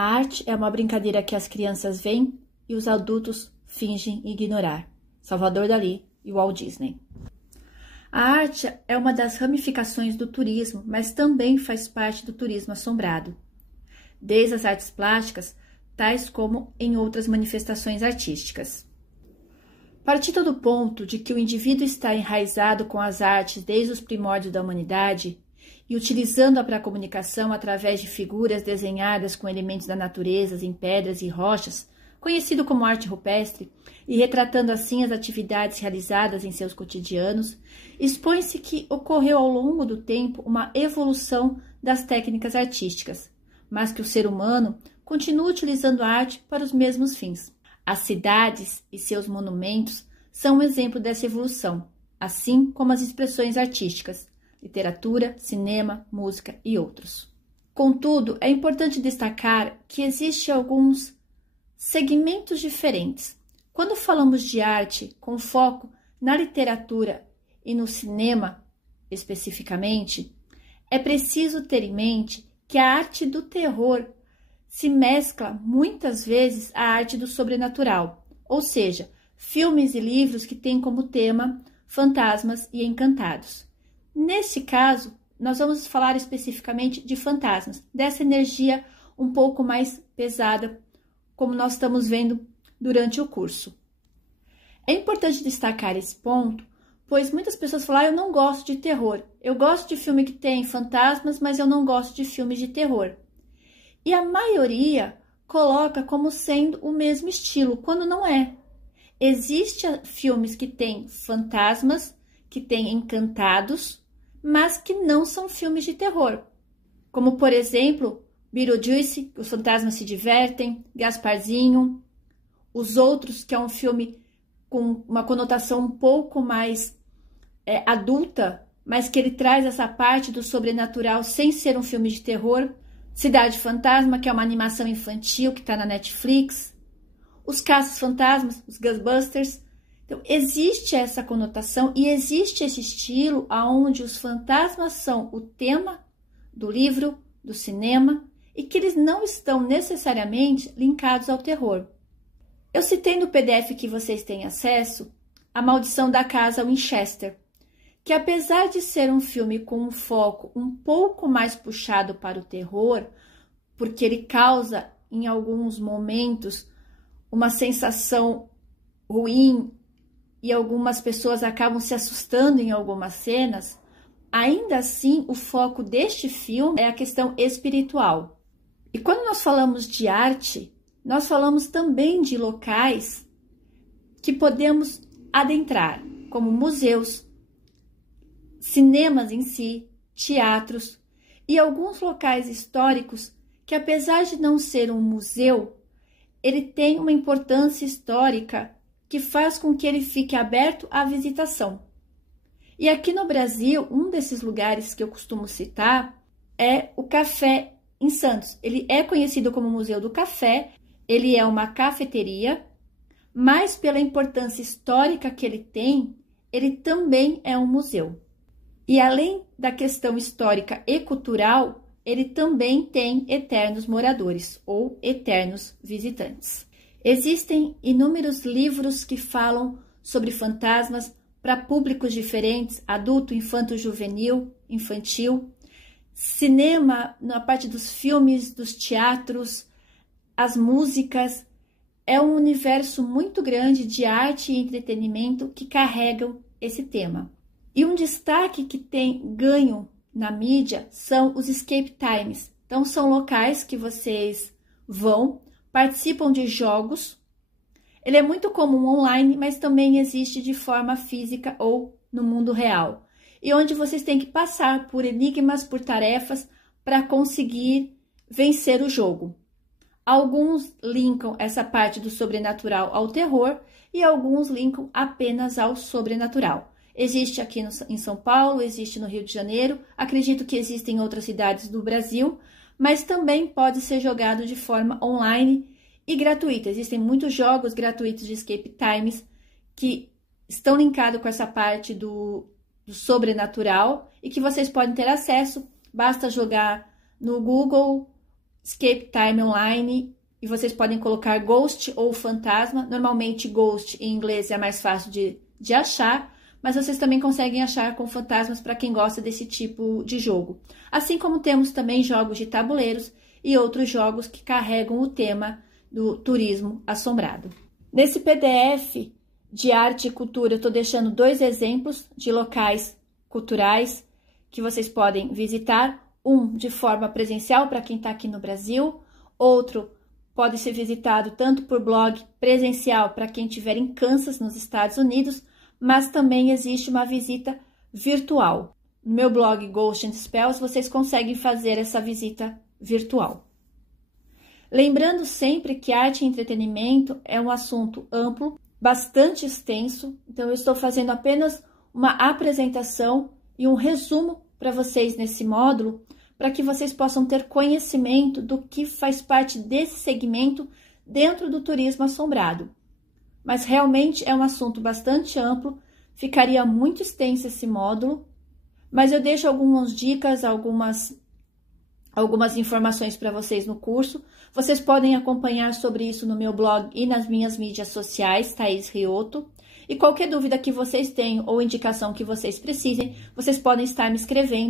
A arte é uma brincadeira que as crianças veem e os adultos fingem ignorar. Salvador Dalí e Walt Disney. A arte é uma das ramificações do turismo, mas também faz parte do turismo assombrado. Desde as artes plásticas, tais como em outras manifestações artísticas. Partindo do ponto de que o indivíduo está enraizado com as artes desde os primórdios da humanidade e utilizando-a para a comunicação através de figuras desenhadas com elementos da natureza em pedras e rochas, conhecido como arte rupestre, e retratando assim as atividades realizadas em seus cotidianos, expõe-se que ocorreu ao longo do tempo uma evolução das técnicas artísticas, mas que o ser humano continua utilizando a arte para os mesmos fins. As cidades e seus monumentos são um exemplo dessa evolução, assim como as expressões artísticas, literatura, cinema, música e outros. Contudo, é importante destacar que existem alguns segmentos diferentes. Quando falamos de arte com foco na literatura e no cinema especificamente, é preciso ter em mente que a arte do terror se mescla muitas vezes à arte do sobrenatural, ou seja, filmes e livros que têm como tema fantasmas e encantados. Nesse caso, nós vamos falar especificamente de fantasmas, dessa energia um pouco mais pesada, como nós estamos vendo durante o curso. É importante destacar esse ponto, pois muitas pessoas falam, eu não gosto de terror, eu gosto de filme que tem fantasmas, mas eu não gosto de filmes de terror. E a maioria coloca como sendo o mesmo estilo, quando não é. Existem filmes que têm fantasmas, que têm encantados, mas que não são filmes de terror. Como, por exemplo, Beetlejuice, Os Fantasmas Se Divertem, Gasparzinho. Os Outros, que é um filme com uma conotação um pouco mais adulta, mas que ele traz essa parte do sobrenatural sem ser um filme de terror. Cidade Fantasma, que é uma animação infantil que está na Netflix. Os Caça-Fantasmas, os Ghostbusters. Então, existe essa conotação e existe esse estilo onde os fantasmas são o tema do livro, do cinema, e que eles não estão necessariamente linkados ao terror. Eu citei no PDF que vocês têm acesso A Maldição da Casa Winchester, que apesar de ser um filme com um foco um pouco mais puxado para o terror, porque ele causa em alguns momentos uma sensação ruim e algumas pessoas acabam se assustando em algumas cenas, ainda assim o foco deste filme é a questão espiritual. E quando nós falamos de arte, nós falamos também de locais que podemos adentrar, como museus, cinemas em si, teatros e alguns locais históricos que, apesar de não ser um museu, ele tem uma importância histórica que faz com que ele fique aberto à visitação. E aqui no Brasil, um desses lugares que eu costumo citar é o Café em Santos. Ele é conhecido como Museu do Café, ele é uma cafeteria, mas pela importância histórica que ele tem, ele também é um museu. E além da questão histórica e cultural, ele também tem eternos moradores ou eternos visitantes. Existem inúmeros livros que falam sobre fantasmas para públicos diferentes, adulto, infanto, juvenil, infantil. Cinema, na parte dos filmes, dos teatros, as músicas. É um universo muito grande de arte e entretenimento que carregam esse tema. E um destaque que tem ganho na mídia são os escape times. Então, são locais que vocês vão, participam de jogos. Ele é muito comum online, mas também existe de forma física ou no mundo real. E onde vocês têm que passar por enigmas, por tarefas, para conseguir vencer o jogo. Alguns linkam essa parte do sobrenatural ao terror e alguns linkam apenas ao sobrenatural. Existe aqui em São Paulo, existe no Rio de Janeiro, acredito que existe em outras cidades do Brasil, mas também pode ser jogado de forma online e gratuita. Existem muitos jogos gratuitos de escape times que estão linkados com essa parte do sobrenatural e que vocês podem ter acesso. Basta jogar no Google Escape Time Online, e vocês podem colocar Ghost ou Fantasma. Normalmente Ghost em inglês é mais fácil de achar, mas vocês também conseguem achar com fantasmas para quem gosta desse tipo de jogo. Assim como temos também jogos de tabuleiros e outros jogos que carregam o tema do turismo assombrado. Nesse PDF de arte e cultura, eu estou deixando 2 exemplos de locais culturais que vocês podem visitar. Um de forma presencial para quem está aqui no Brasil, outro pode ser visitado tanto por blog presencial para quem estiver em Kansas, nos Estados Unidos, mas também existe uma visita virtual. No meu blog Ghost and Spells, vocês conseguem fazer essa visita virtual. Lembrando sempre que arte e entretenimento é um assunto amplo, bastante extenso, então eu estou fazendo apenas uma apresentação e um resumo para vocês nesse módulo, para que vocês possam ter conhecimento do que faz parte desse segmento dentro do turismo assombrado. Mas realmente é um assunto bastante amplo, ficaria muito extenso esse módulo, mas eu deixo algumas dicas, algumas informações para vocês no curso. Vocês podem acompanhar sobre isso no meu blog e nas minhas mídias sociais, Thaís Riotto. E qualquer dúvida que vocês tenham ou indicação que vocês precisem, vocês podem estar me escrevendo